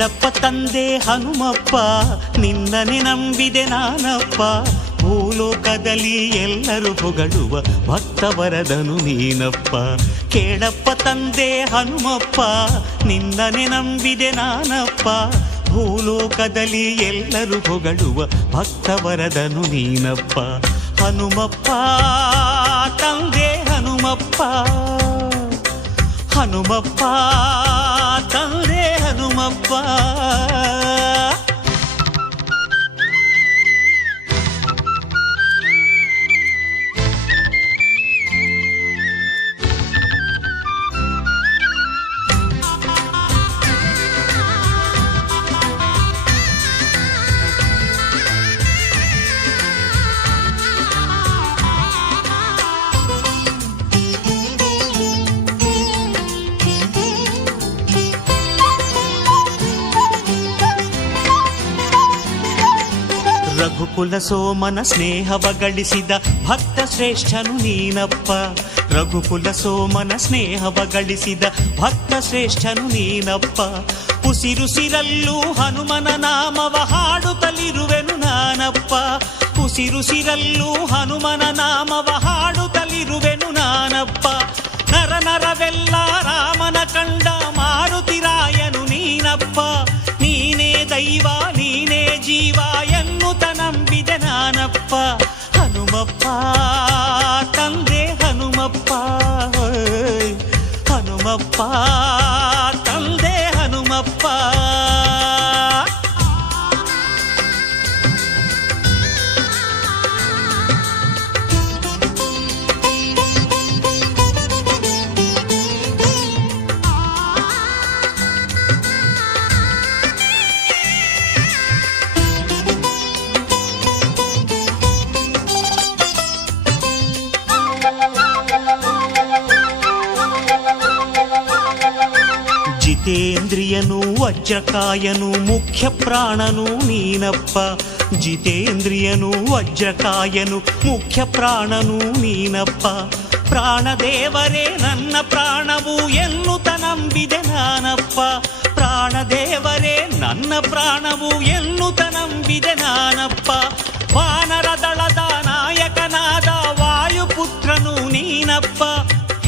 ಕೇಳಪ್ಪ ತಂದೆ ಹನುಮಪ್ಪ, ನಿನ್ನನೆ ನಂಬಿದೆ ನಾನಪ್ಪ. ಭೂಲೋಕದಲ್ಲಿ ಎಲ್ಲರೂ ಹೊಗಳುವ ಭಕ್ತವರದನು ನೀನಪ್ಪ. ಕೇಳಪ್ಪ ತಂದೆ ಹನುಮಪ್ಪ, ನಿನ್ನನೆ ನಂಬಿದೆ ನಾನಪ್ಪ. ಭೂಲೋಕದಲ್ಲಿ ಎಲ್ಲರೂ ಹೊಗಳುವ ಭಕ್ತವರದನು ನೀನಪ್ಪ. ಹನುಮಪ್ಪ ತಂದೆ ಹನುಮಪ್ಪ, ಹನುಮಪ್ಪ ತಂದೆ ಹನುಮಪ್ಪ. ರಘುಕುಲ ಸೋಮನ ಸ್ನೇಹವ ಗಳಿಸಿದ ಭಕ್ತ ಶ್ರೇಷ್ಠನು ನೀನಪ್ಪ. ರಘುಕುಲ ಸೋಮನ ಸ್ನೇಹವ ಗಳಿಸಿದ ಭಕ್ತ ಶ್ರೇಷ್ಠನು ನೀನಪ್ಪ. ಉಸಿರುಸಿರಲ್ಲೂ ಹನುಮನ ನಾಮವ ಹಾಡುತ್ತಲಿರುವೆನು ನಾನಪ್ಪ. ಉಸಿರುಸಿರಲ್ಲೂ ಹನುಮನ ನಾಮವ ಹಾಡುತ್ತಲಿರುವೆನು ನಾನಪ್ಪ. ನರ ನರವೆಲ್ಲ ರಾಮನ ಕಂಡ ಮಾರುತಿರಾಯನು ನೀನಪ್ಪ. ನೀನೇ ದೈವ ನೀನೇ ಜೀವ ಎನ್ನುತ್ತ ನಂಬಿದೆ ನಾನಪ್ಪ. ಹನುಮಪ್ಪ ತಂದೆ ಹನುಮಪ್ಪ, ಹನುಮಪ್ಪ ತಂದೆ ಹನುಮಪ್ಪ. ಜಿತೇಂದ್ರಿಯನು ವಜ್ರಕಾಯನು ಮುಖ್ಯ ಪ್ರಾಣನು ನೀನಪ್ಪ. ಜಿತೇಂದ್ರಿಯನು ವಜ್ರಕಾಯನು ಮುಖ್ಯ ಪ್ರಾಣನು ನೀನಪ್ಪ. ಪ್ರಾಣದೇವರೇ ನನ್ನ ಪ್ರಾಣವು ಎನ್ನುತ್ತ ನಂಬಿದೆ ನಾನಪ್ಪ. ಪ್ರಾಣದೇವರೇ ನನ್ನ ಪ್ರಾಣವು ಎನ್ನುತ್ತ ನಂಬಿದೆ ನಾನಪ್ಪ. ವಾನರ ದಳದ ನಾಯಕನಾದ ವಾಯುಪುತ್ರನು ನೀನಪ್ಪ.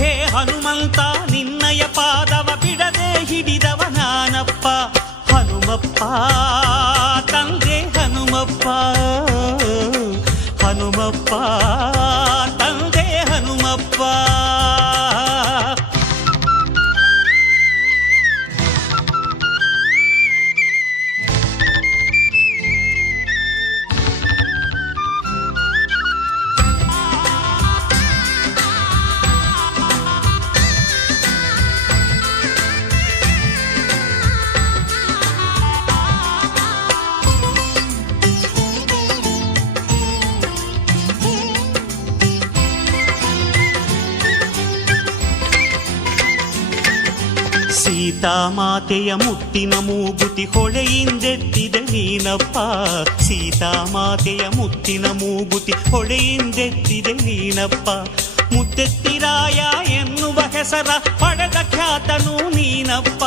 ಹೇ ಹನುಮಂತ ನಿನ್ನಯ ಪಾದವ ಬಿಡದೆ ಹಿಡಿದವ ನಾನಪ್ಪ. ಹನುಮಪ್ಪ ತಂದೆ ಹನುಮಪ್ಪ, ಹನುಮಪ್ಪ ತಂದೆ ಹನುಮಪ್ಪ. ಸೀತಾಮಾತೆಯ ಮುತ್ತಿನ ಮೂಗುತಿ ಹೊಳೆಯಿಂದೆತ್ತಿದೆ ನೀನಪ್ಪ. ಸೀತಾಮಾತೆಯ ಮುತ್ತಿನ ಮೂಗುತಿ ಹೊಳೆಯಿಂದೆತ್ತಿದೆ ನೀನಪ್ಪ. ಮುತ್ತೆತ್ತಿರಾಯ ಎನ್ನುವ ಹೆಸರ ಪಡೆದ ಖ್ಯಾತನು ನೀನಪ್ಪ.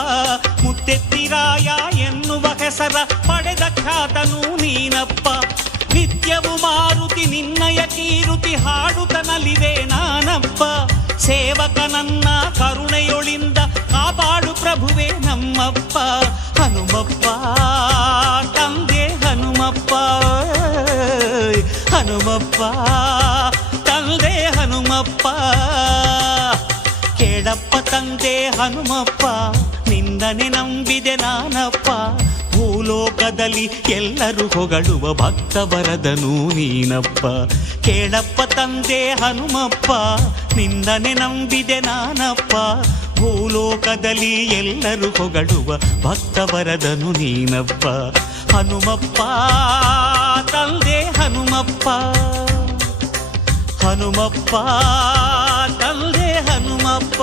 ಮುತ್ತೆತ್ತಿರಾಯ ಎನ್ನುವ ಹೆಸರ ಪಡೆದ ಖ್ಯಾತನು ನೀನಪ್ಪ. ನಿತ್ಯವು ಮಾರುತಿ ನಿನ್ನಯ ಕೀರುತಿ ಹಾಡುತ್ತನಲಿವೆ ನಾನಪ್ಪ. ಸೇವಕನನ್ನ ಕರುಣೆಯೊಳಿಂದ ಕಾಪಾಡು ಪ್ರಭುವೇ ನಮ್ಮಪ್ಪ. ಹನುಮಪ್ಪ ತಂದೆ ಹನುಮಪ್ಪ, ಹನುಮಪ್ಪ ತಂದೆ ಹನುಮಪ್ಪ. ಕೇಳಪ್ಪ ತಂದೆ ಹನುಮಪ್ಪ, ನಿನ್ನನೆ ನಂಬಿದೆ ನಾನಪ್ಪ. ಭೂಲೋಕದಲ್ಲಿ ಎಲ್ಲರೂ ಹೊಗಳುವ ಭಕ್ತವರದನು ನೀನಪ್ಪ. ಕೇಳಪ್ಪ ತಂದೆ ಹನುಮಪ್ಪ, ನಿನ್ನನೆ ನಂಬಿದೆ ನಾನಪ್ಪ. ಭೂಲೋಕದಲ್ಲಿ ಎಲ್ಲರೂ ಹೊಗಳುವ ಭಕ್ತವರದನು ನೀನಪ್ಪ. ಹನುಮಪ್ಪ ತಂದೆ ಹನುಮಪ್ಪ, ಹನುಮಪ್ಪ ತಂದೆ ಹನುಮಪ್ಪ.